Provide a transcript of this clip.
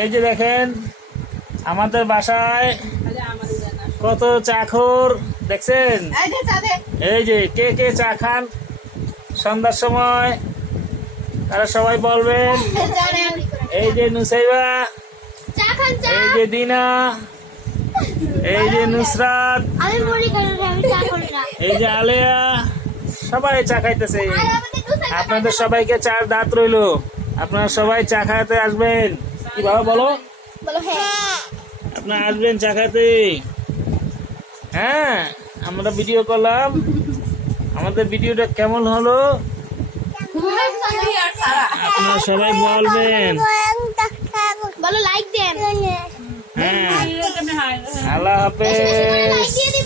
এই যে দেখেন আমাদের বাসায় কত চাখর দেখছেন। এই যে কে কে চা খান সন্ধ্যার সময় তারা সবাই বলবেন। এই যে নুসাইবা, এই যে দিনা, এই যে নুসরাত, এই যে আলেয়া, সবাই চা খাইতেছে। আপনাদের সবাইকে চার দাঁত রইলো, আপনারা সবাই চা খাইতে আসবেন। কি বাবা বলো, আপনারা আসবেন চা খাইতে। হ্যাঁ, আমরা ভিডিও করলাম, আমাদের ভিডিওটা কেমন হলো আপনারা সবাই বলবেন। বলো লাইক দেন। হ্যাঁ, আল্লাহ হাফেজ।